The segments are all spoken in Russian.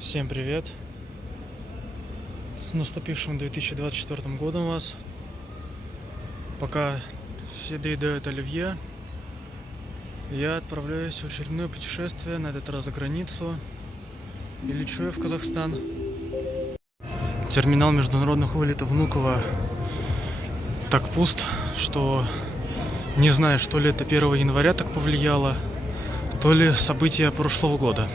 Всем привет! С наступившим 2024 годом вас! Пока все доедают оливье, я отправляюсь в очередное путешествие, на этот раз за границу, и лечу я в Казахстан. Терминал международных вылетов Внуково так пуст, что не знаю, что ли это 1 января так повлияло, то ли события прошлого года.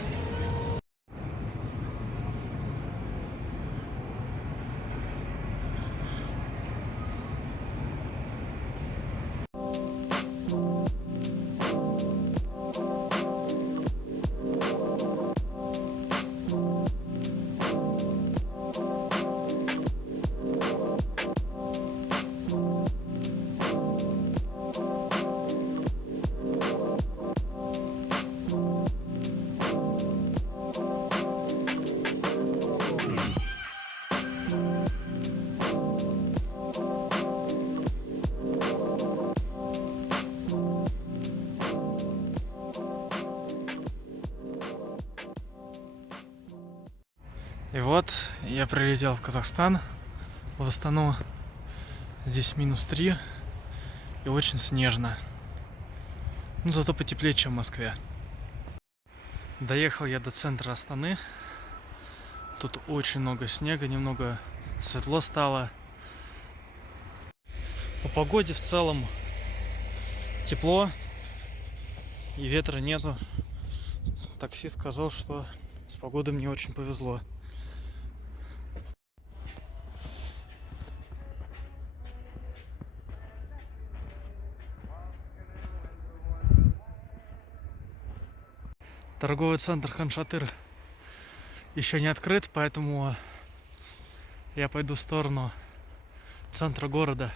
И вот я прилетел в Казахстан, в Астану. Здесь -3 и очень снежно. Но зато потеплее, чем в Москве. Доехал я до центра Астаны. Тут очень много снега, немного светло стало. По погоде в целом тепло и ветра нету. Таксист сказал, что с погодой мне очень повезло. Торговый центр Хан Шатыр еще не открыт, поэтому я пойду в сторону центра города.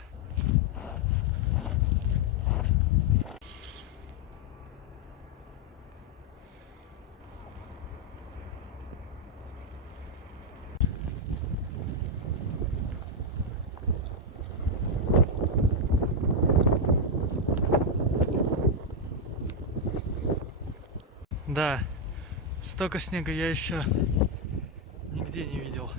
Да, столько снега я еще нигде не видел.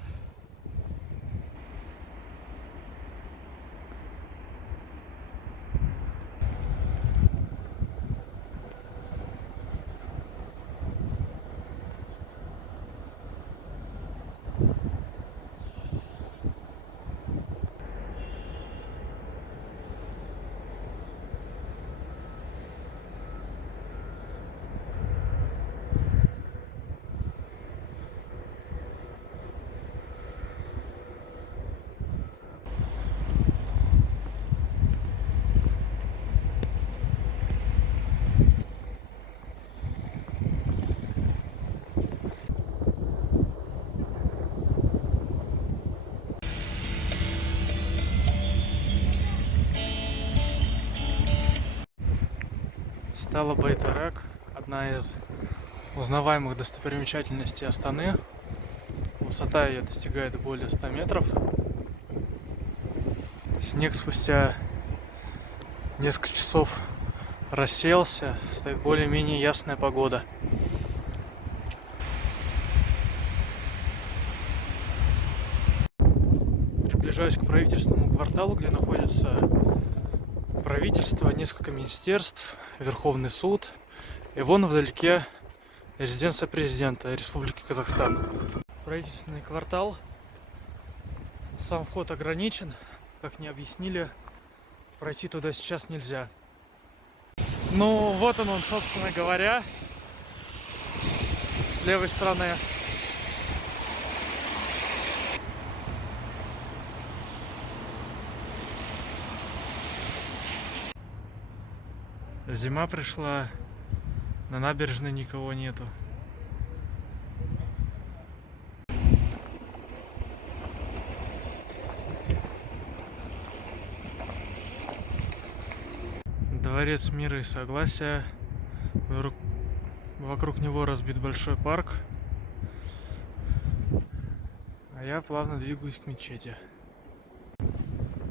Стала Байтарак, одна из узнаваемых достопримечательностей Астаны. Высота ее достигает более 100 метров. Снег спустя несколько часов рассеялся, стоит более-менее ясная погода. Приближаюсь к правительственному кварталу, где находится правительство, несколько министерств, Верховный суд, и вон вдалеке резиденция президента Республики Казахстан. Правительственный квартал, сам вход ограничен, как мне объяснили, пройти туда сейчас нельзя. Ну вот он, собственно говоря, с левой стороны. Зима пришла, на набережной никого нету. Дворец мира и согласия. Вокруг него разбит большой парк. А я плавно двигаюсь к мечети.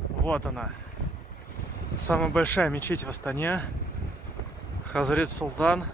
Вот она. Самая большая мечеть в Астане. Хазрет Султан.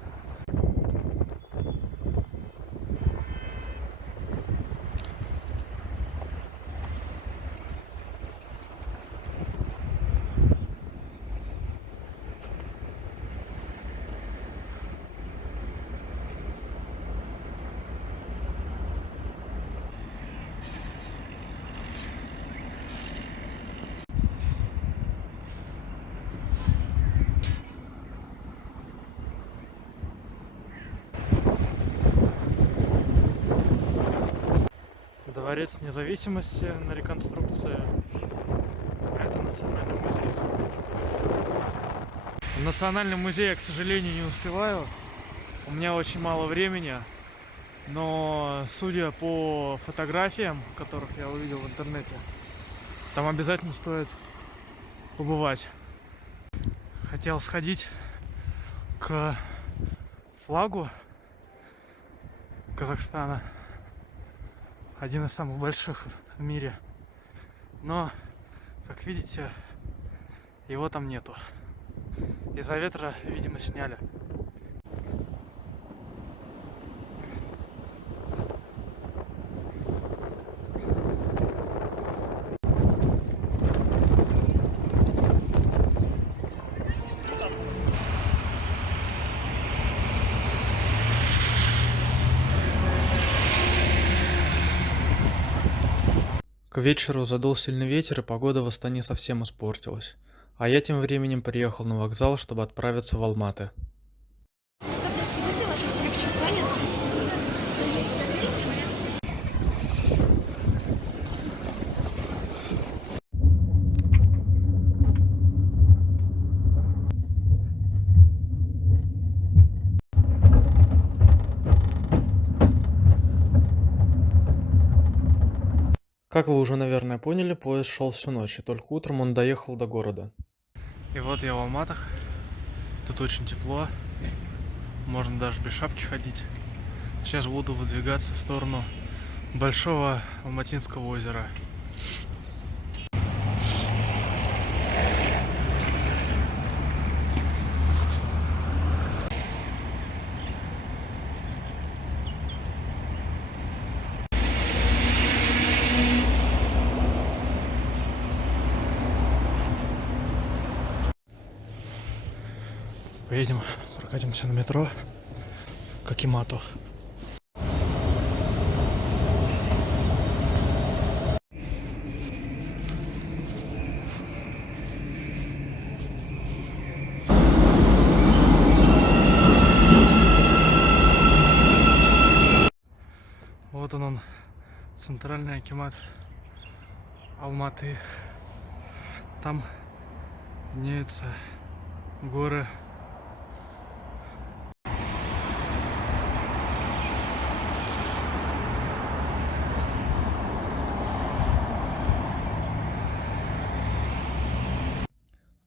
Дворец независимости на реконструкции. Это Национальный музей Республики Казахстан. В Национальный музей я, к сожалению, не успеваю. У меня очень мало времени. Но судя по фотографиям, которых я увидел в интернете, там обязательно стоит побывать. Хотел сходить к флагу Казахстана, один из самых больших в мире, но, как видите, его там нету. Из-за ветра, видимо, сняли. К вечеру задул сильный ветер, и погода в Астане совсем испортилась. А я тем временем приехал на вокзал, чтобы отправиться в Алматы. Как вы уже, наверное, поняли, поезд шел всю ночь, и только утром он доехал до города. И вот я в Алматах. Тут очень тепло. Можно даже без шапки ходить. Сейчас буду выдвигаться в сторону Большого Алматинского озера. Поедем, прокатимся на метро к Акимату. Вот он, центральный Акимат Алматы. Там виднеются горы.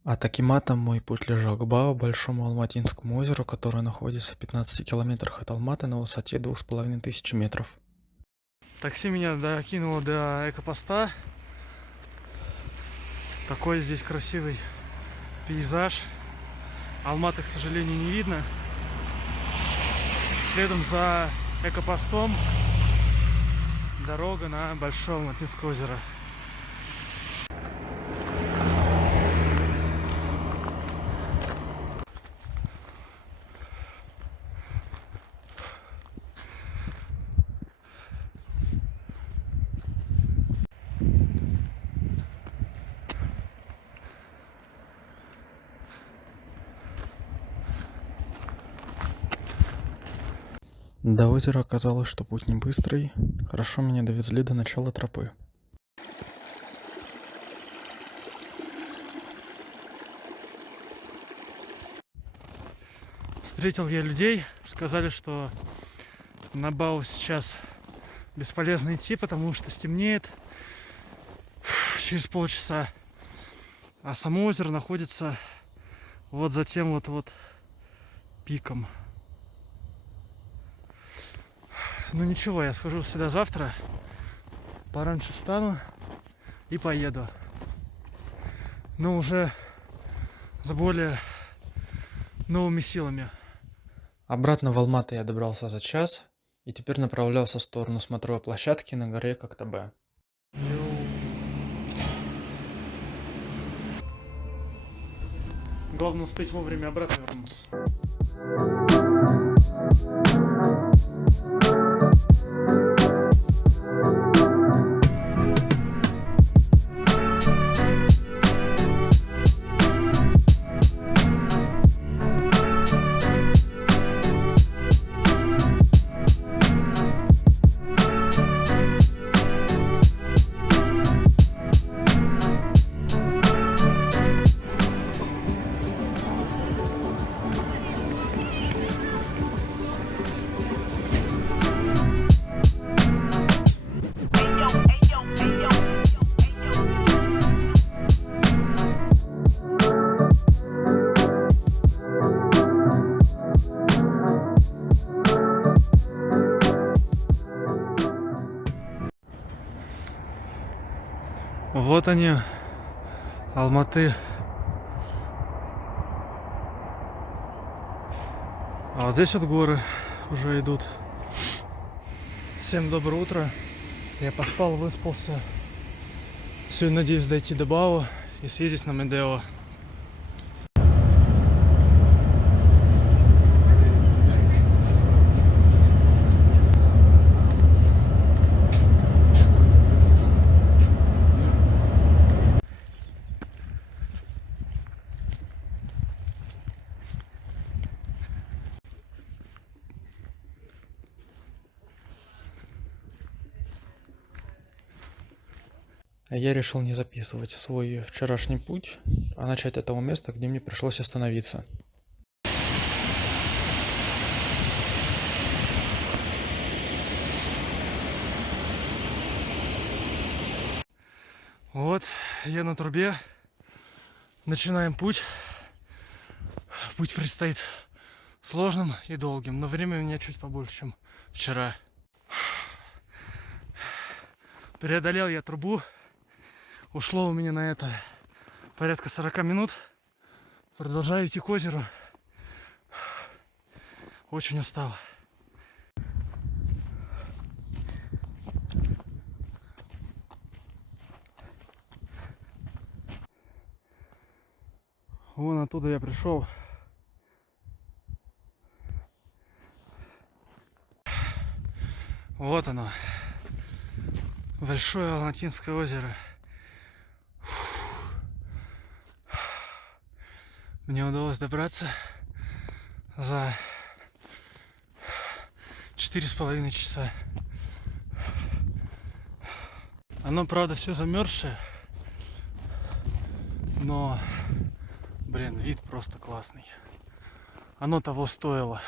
От Акимата мой путь лежал к БАО, Большому Алматинскому озеру, которое находится в 15 километрах от Алматы на высоте 2500 метров. Такси меня докинуло до экопоста. Такой здесь красивый пейзаж. Алматы, к сожалению, не видно. Следом за экопостом дорога на Большое Алматинское озеро. До озера оказалось, что путь не быстрый. Хорошо меня довезли до начала тропы. Встретил я людей, сказали, что на БАО сейчас бесполезно идти, потому что стемнеет через полчаса. А само озеро находится вот за тем вот пиком. Ну ничего, я схожу сюда завтра, пораньше встану и поеду. Но уже с более новыми силами. Обратно в Алматы я добрался за час и теперь направлялся в сторону смотровой площадки на горе Коктебе. Главное успеть вовремя обратно вернуться. Вот они, Алматы. А вот здесь вот горы уже идут. Всем доброе утро. Я поспал, выспался. Сегодня надеюсь дойти до Бао и съездить на Медео. Я решил не записывать свой вчерашний путь, а начать с того места, где мне пришлось остановиться. Вот, я на трубе. Начинаем путь. Путь предстоит сложным и долгим, но время у меня чуть побольше, чем вчера. Преодолел я трубу. Ушло у меня на это порядка 40 минут. Продолжаю идти к озеру. Очень устал. Вон оттуда я пришел. Вот оно. Большое Алматинское озеро. Мне удалось добраться за 4,5 часа. Оно, правда, все замерзшее, но, блин, вид просто классный. Оно того стоило.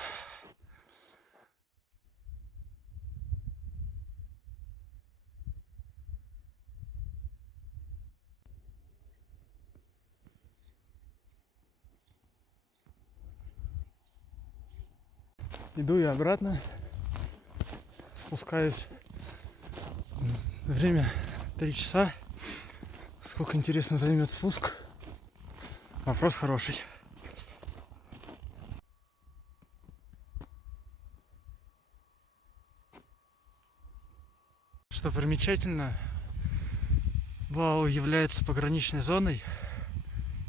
Иду я обратно, спускаюсь. Время 3 часа. Сколько, интересно, займет спуск? Вопрос хороший. Что примечательно, Бао является пограничной зоной,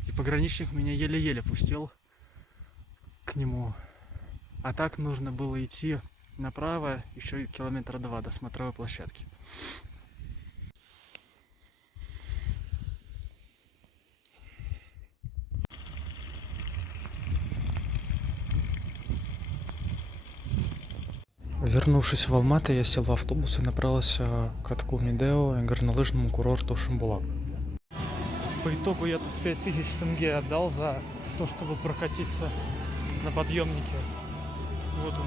и пограничник меня еле-еле пустил к нему. А так нужно было идти направо еще километра 2 до смотровой площадки. Вернувшись в Алматы, я сел в автобус и направился к катку Медео и горнолыжному курорту Шимбулак. По итогу я тут 5000 тенге отдал за то, чтобы прокатиться на подъемнике. Вот он.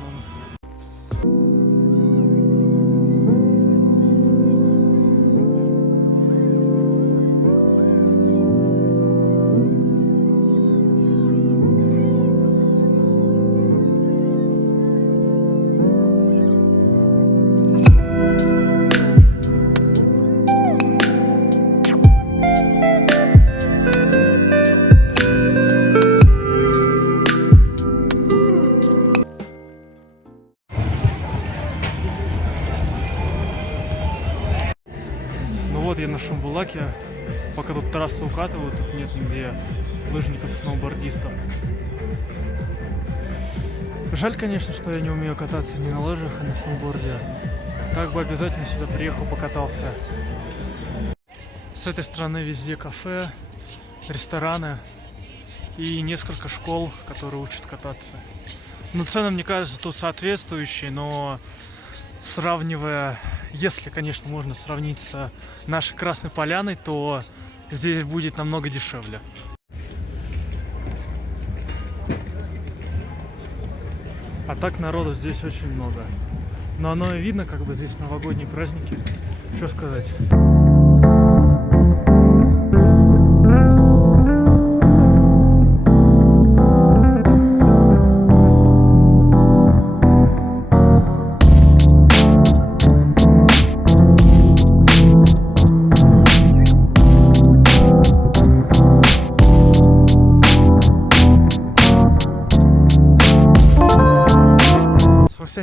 Вот я на Шимбулаке, пока тут трассу укатывают, тут нет нигде лыжников, сноубордистов. Жаль, конечно, что я не умею кататься ни на лыжах, ни на сноуборде. Так бы обязательно сюда приехал, покатался. С этой стороны везде кафе, рестораны и несколько школ, которые учат кататься. Ну, цены, мне кажется, тут соответствующие, но сравнивая, если, конечно, можно сравнить с нашей Красной Поляной, то здесь будет намного дешевле. А так народу здесь очень много. Но оно и видно, как бы здесь новогодние праздники. Что сказать?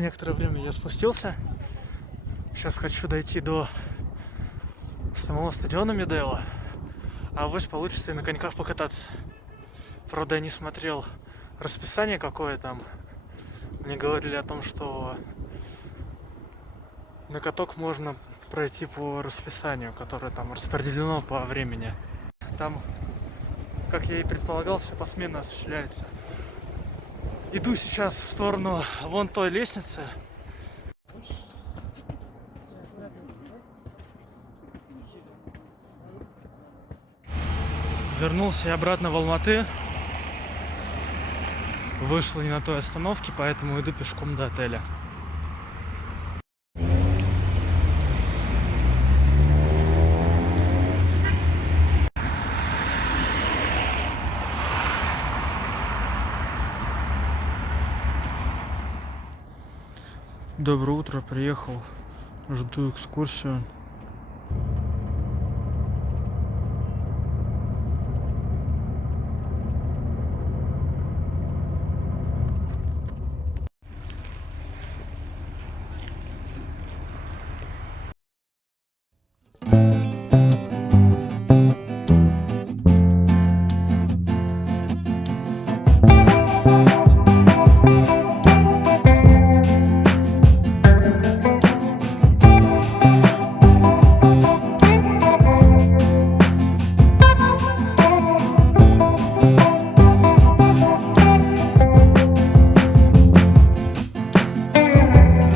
некоторое время я спустился. Сейчас хочу дойти до самого стадиона Медео. А авось получится и на коньках покататься. Правда, я не смотрел расписание какое там. Мне говорили о том, что на каток можно пройти по расписанию, которое там распределено по времени. Там, как я и предполагал, все посменно осуществляется. Иду сейчас в сторону вон той лестницы. Вернулся я обратно в Алматы. Вышел не на той остановке, поэтому иду пешком до отеля. Доброе утро, приехал, жду экскурсию.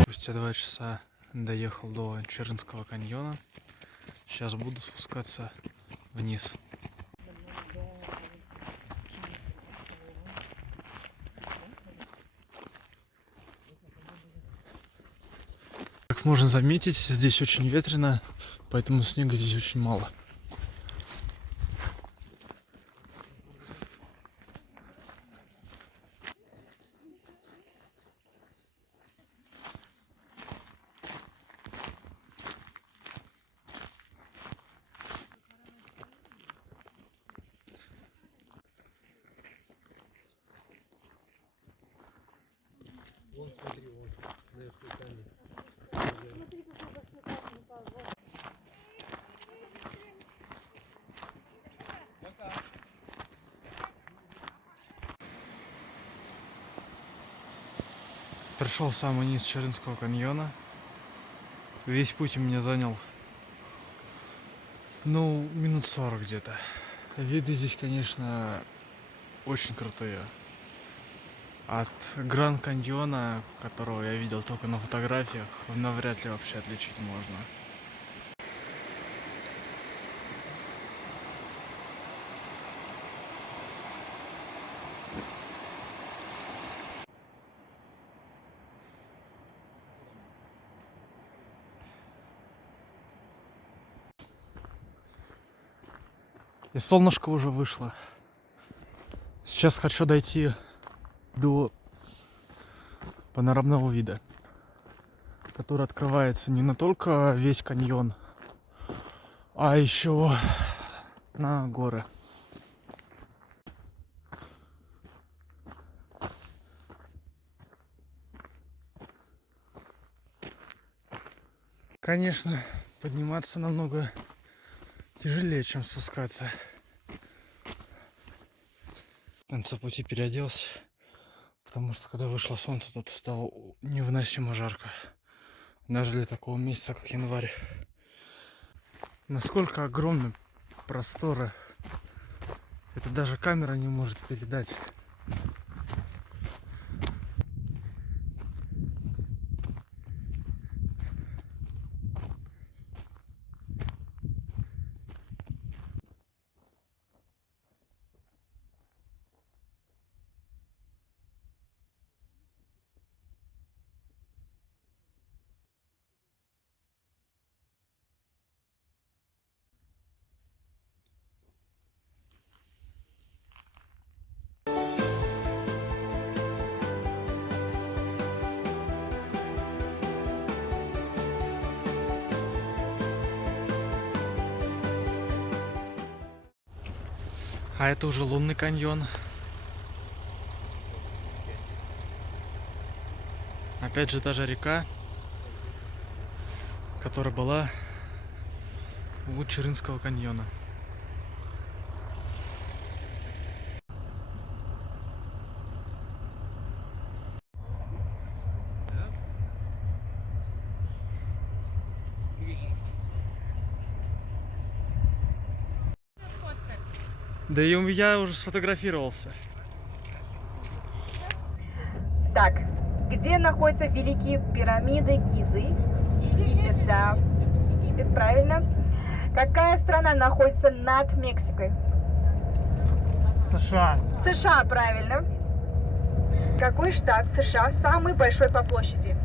Спустя 2 часа доехал до Чернского каньона. Сейчас буду спускаться вниз. Как можно заметить, здесь очень ветрено, поэтому снега здесь очень мало. Пришел в самый низ Чернского каньона. Весь путь у меня занял, минут 40 где-то. Виды здесь, конечно, очень крутые. От Гранд Каньона, которого я видел только на фотографиях, навряд ли вообще отличить можно. И солнышко уже вышло. Сейчас хочу дойти до панорамного вида, который открывается не на только весь каньон, а еще на горы. Конечно, подниматься намного тяжелее, чем спускаться. В конце пути переоделся, потому что когда вышло солнце, тут стало невыносимо жарко. Даже для такого месяца, как январь. Насколько огромны просторы, это даже камера не может передать. А это уже лунный каньон. Опять же та же река, которая была у Чарынского каньона. Да и я уже сфотографировался. Так, где находятся великие пирамиды Гизы? Египет, да. Египет, правильно. Какая страна находится над Мексикой? США. США, правильно. Какой штат США самый большой по площади?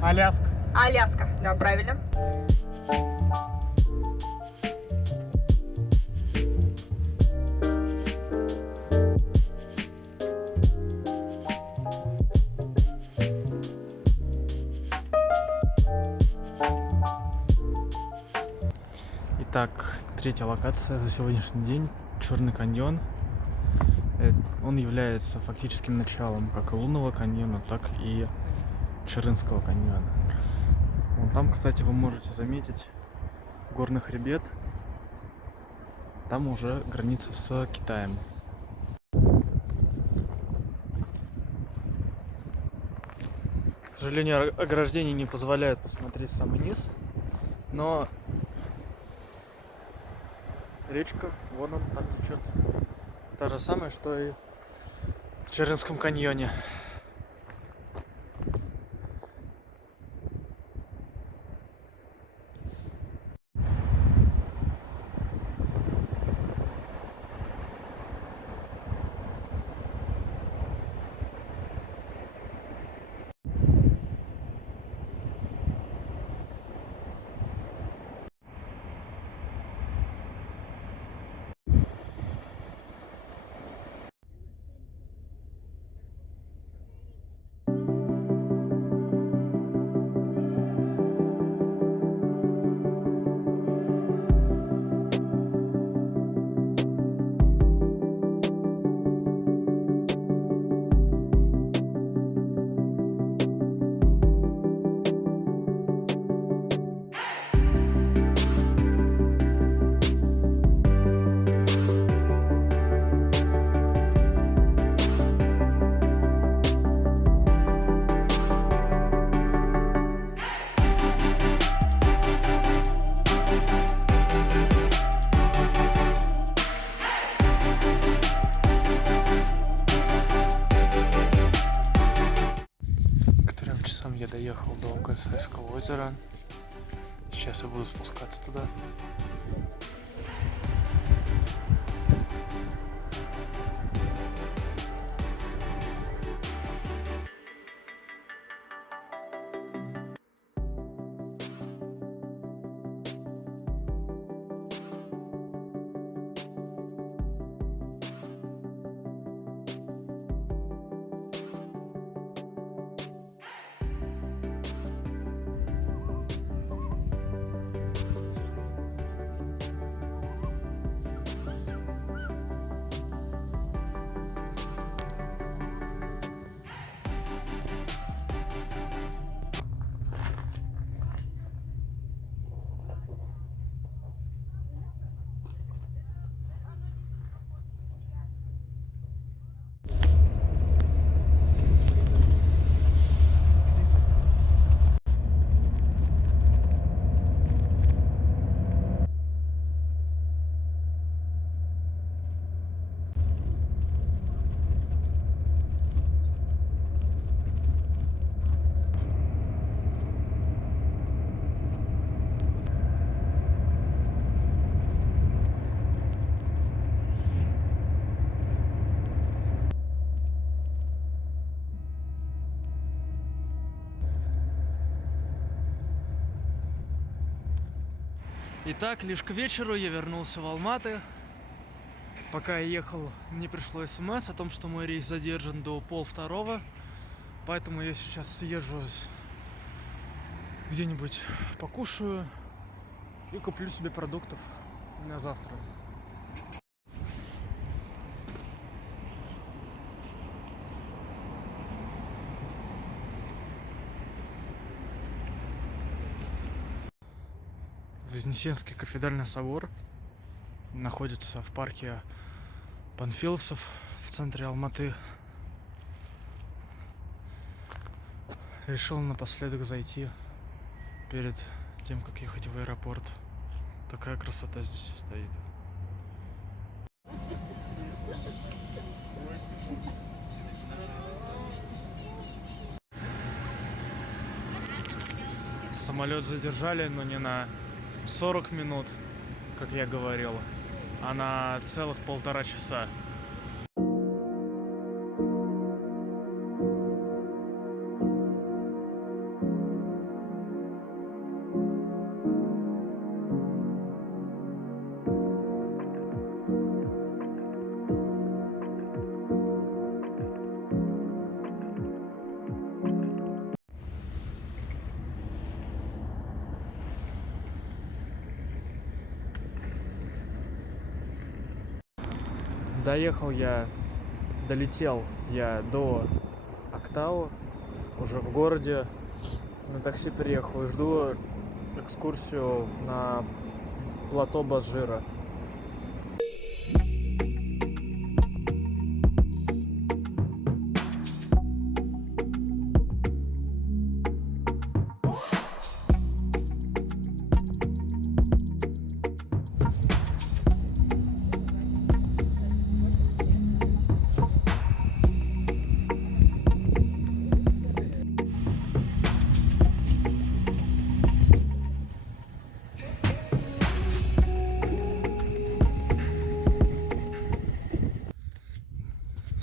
Аляска. Аляска, да, правильно. Итак, третья локация за сегодняшний день. Черный каньон. Он является фактическим началом как и Лунного каньона, так и Чарынского каньона. Вон там, кстати, вы можете заметить горный хребет. Там уже граница с Китаем. К сожалению, ограждение не позволяет посмотреть самый низ, но речка, вон он там течет. Та же самая, что и в Чарынском каньоне. К 3 часам я доехал до Касайского озера. Сейчас я буду спускаться туда. Итак, лишь к вечеру я вернулся в Алматы. Пока я ехал, мне пришло смс о том, что мой рейс задержан до 1:30. Поэтому я сейчас съезжу где-нибудь покушаю и куплю себе продуктов на завтра. Вознесенский кафедральный собор находится в парке Панфиловцев в центре Алматы. Решил напоследок зайти перед тем, как ехать в аэропорт. Такая красота здесь стоит. Самолет задержали, но не на 40 минут, как я говорил, а на целых 1,5 часа. Долетел я до Актау, уже в городе, на такси приехал и жду экскурсию на плато Басжира.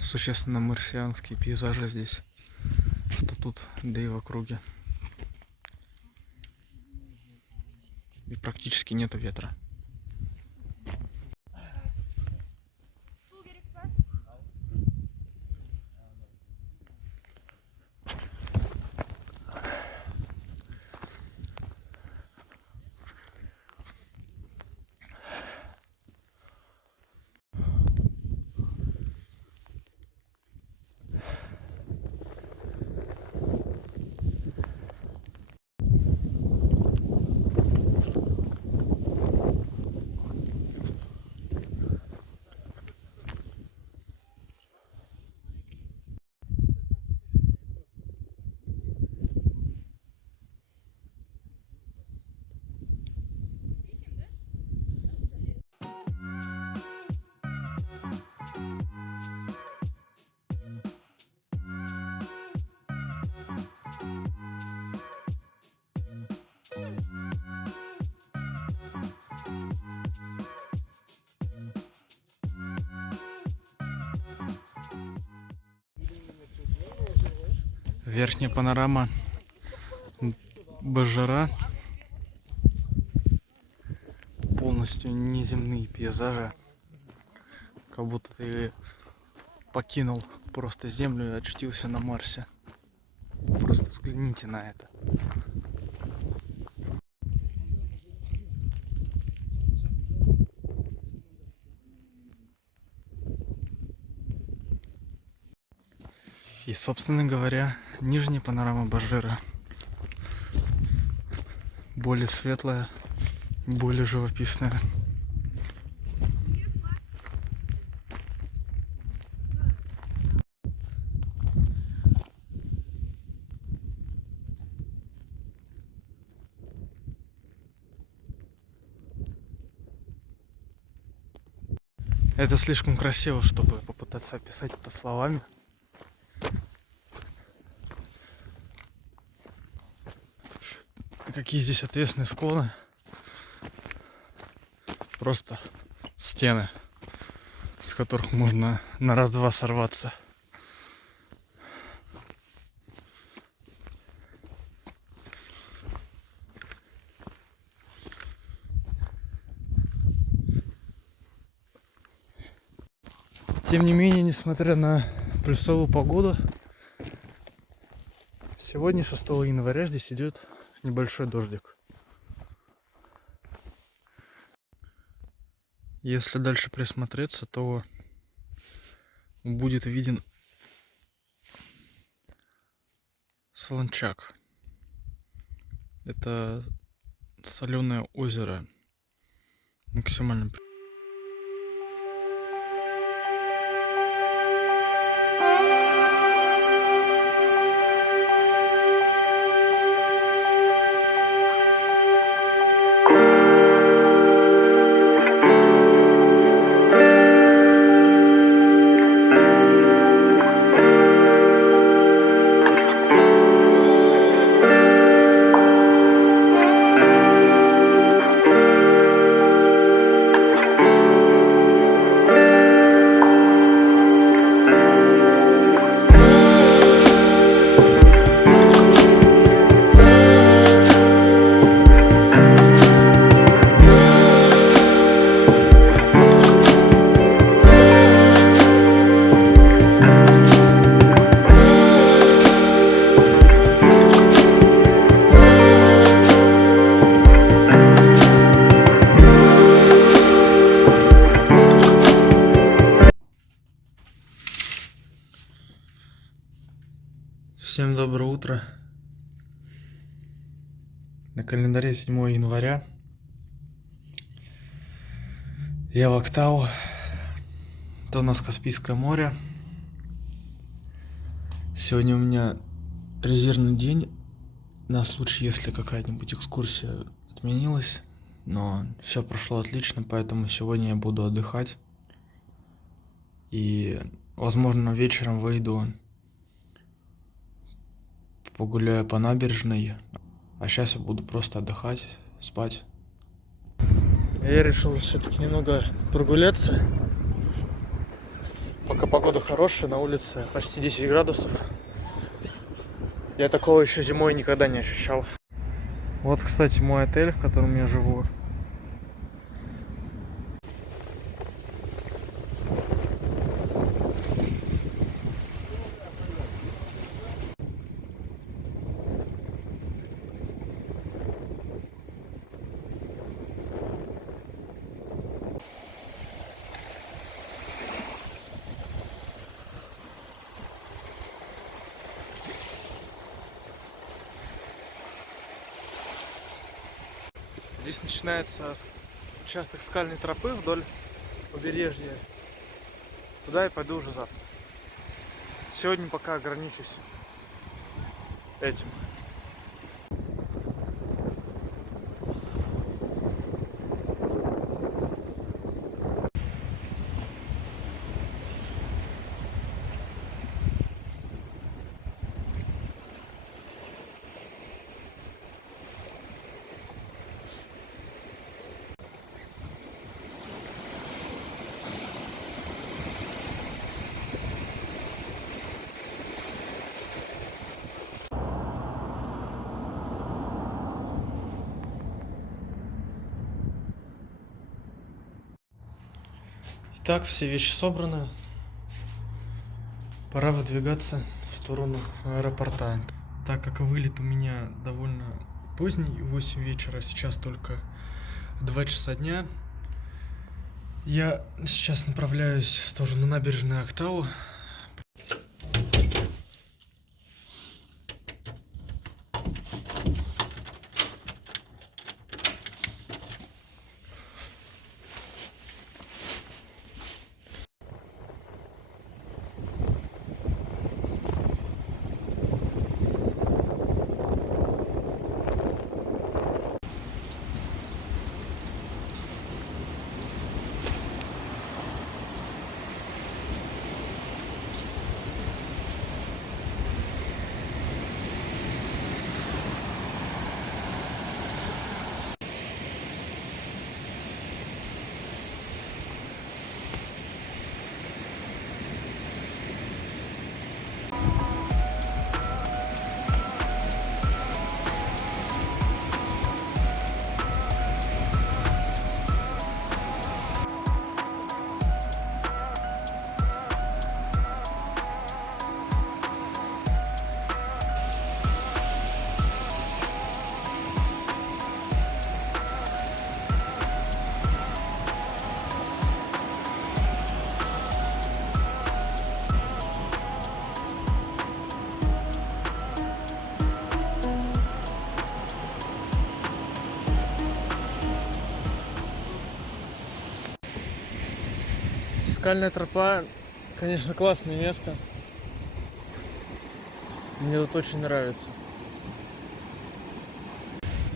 Существенно марсианские пейзажи здесь, что тут, да и в округе. И практически нету ветра. Верхняя панорама Басжира. Полностью неземные пейзажи. Как будто ты покинул просто Землю и очутился на Марсе. Просто взгляните на это. И, собственно говоря, нижняя панорама Басжира более светлая, более живописная. Это слишком красиво, чтобы попытаться описать это словами. Какие здесь отвесные склоны. Просто стены, с которых можно на раз-два сорваться. Тем не менее, несмотря на плюсовую погоду, сегодня, 6 января, здесь идет небольшой дождик. Если дальше присмотреться, то будет виден солончак. Это соленое озеро. Максимально. Всем доброе утро. На календаре 7 января. Я в Актау. Это у нас Каспийское море. Сегодня у меня резервный день на случай, если какая-нибудь экскурсия отменилась. Но все прошло отлично, поэтому сегодня я буду отдыхать. И, возможно, вечером выйду, погуляю по набережной. А сейчас я буду просто отдыхать, спать. Я решил все-таки немного прогуляться. Пока погода хорошая, на улице почти 10 градусов. Я такого еще зимой никогда не ощущал. Вот, кстати, мой отель, в котором я живу. Здесь начинается участок скальной тропы вдоль побережья. Туда я пойду уже завтра. Сегодня пока ограничусь этим. Итак, все вещи собраны. Пора выдвигаться в сторону аэропорта. Так как вылет у меня довольно поздний, 8 вечера, сейчас только 2 часа дня, я сейчас направляюсь в сторону набережной Актау. Скальная тропа, конечно, классное место. Мне тут очень нравится.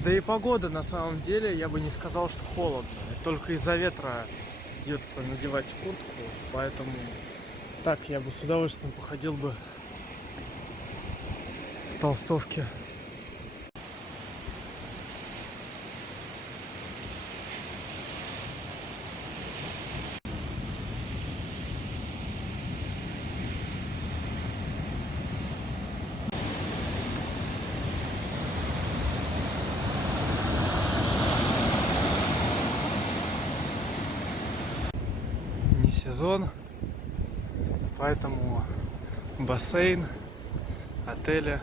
Да и погода на самом деле, я бы не сказал, что холодно. Только из-за ветра придется надевать куртку, поэтому так я бы с удовольствием походил бы в толстовке. Не сезон, поэтому бассейн, отели.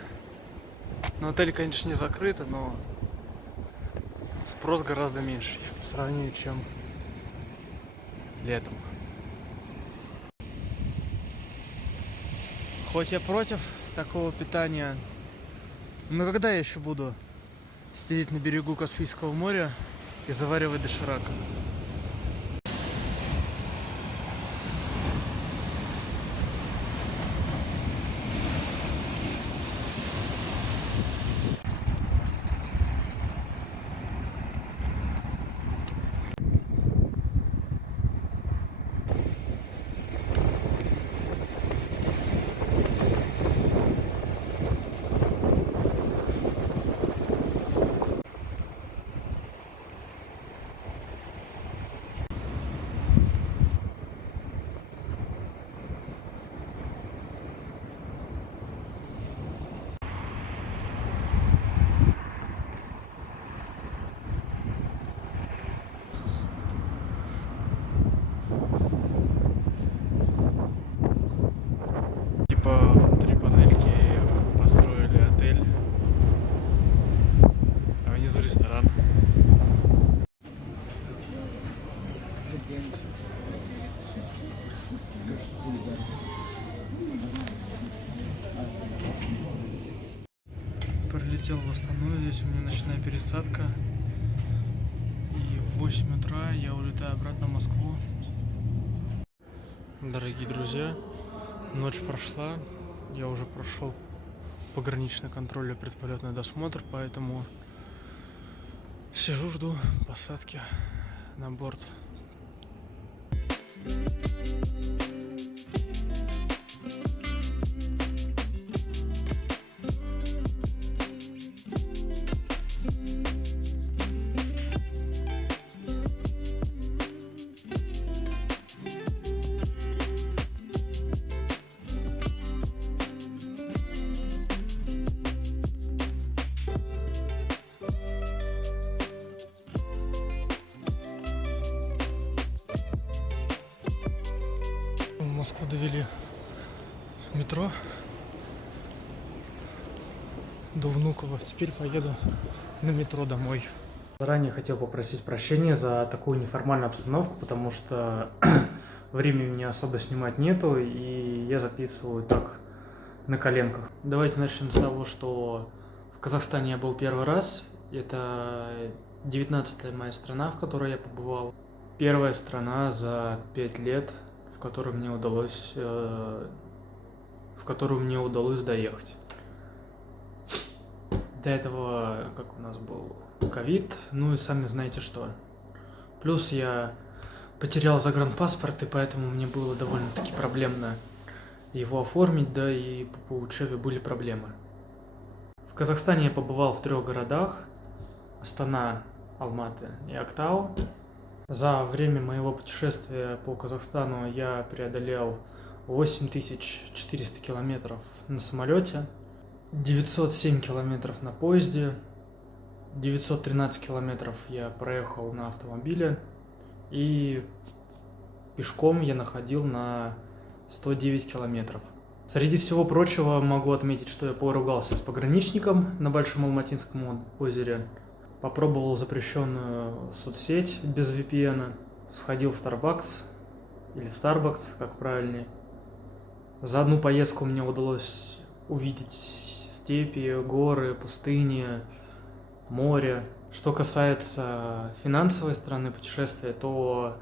Ну, отель, конечно, не закрыты, но спрос гораздо меньше по сравнению, чем летом. Хоть я против такого питания, но когда я еще буду сидеть на берегу Каспийского моря и заваривать доширак? Типа внутри панельки построили отель, а внизу ресторан. Прилетел в Астану, здесь у меня ночная пересадка. И в 8 утра я улетаю обратно в Москву. Дорогие друзья, ночь прошла, я уже прошел пограничный контроль и предполетный досмотр, поэтому сижу, жду посадки на борт. В Москву довели метро до Внуково. Теперь поеду на метро домой. Заранее хотел попросить прощения за такую неформальную обстановку, потому что времени мне особо снимать нету, и я записываю так на коленках. Давайте начнем с того, что в Казахстане я был первый раз. Это 19-я моя страна, в которой я побывал. Первая страна за 5 лет, в которую мне удалось доехать. До этого, как у нас был ковид, ну и сами знаете что. Плюс я потерял загранпаспорт, и поэтому мне было довольно-таки проблемно его оформить, да и по учебе были проблемы. В Казахстане я побывал в 3 городах: Астана, Алматы и Актау. За время моего путешествия по Казахстану я преодолел 8400 километров на самолете, 907 километров на поезде, 913 километров я проехал на автомобиле, и пешком я находил на 109 километров. Среди всего прочего могу отметить, что я поругался с пограничником на Большом Алматинском озере, попробовал запрещенную соцсеть без VPN, сходил в Starbucks, или в Starbucks, как правильнее. За одну поездку мне удалось увидеть степи, горы, пустыни, море. Что касается финансовой стороны путешествия, то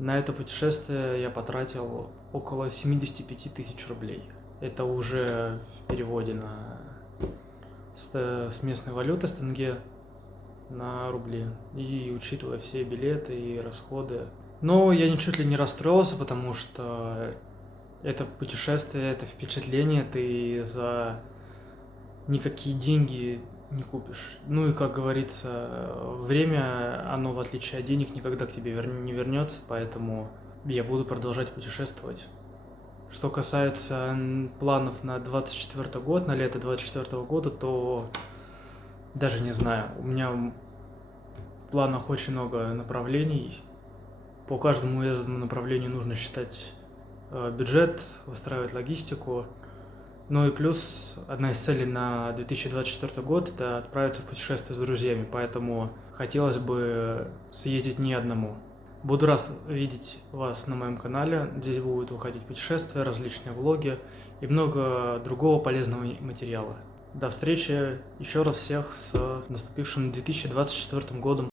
На это путешествие я потратил около 75 тысяч рублей. Это уже в переводе с местной валюты, с тенге, на рубли. И учитывая все билеты и расходы. Но я ничуть ли не расстроился, потому что это путешествие, это впечатление ты за никакие деньги не купишь. Ну и, как говорится, время, оно, в отличие от денег, никогда к тебе не вернется, поэтому я буду продолжать путешествовать. Что касается планов на 24 год, на лето 24 года, то даже не знаю. У меня в планах очень много направлений. По каждому этому направлению нужно считать бюджет, выстраивать логистику. Ну и плюс одна из целей на 2024 год – это отправиться в путешествие с друзьями, поэтому хотелось бы съездить не одному. Буду рад видеть вас на моем канале, здесь будут выходить путешествия, различные влоги и много другого полезного материала. До встречи, еще раз всех с наступившим 2024 годом.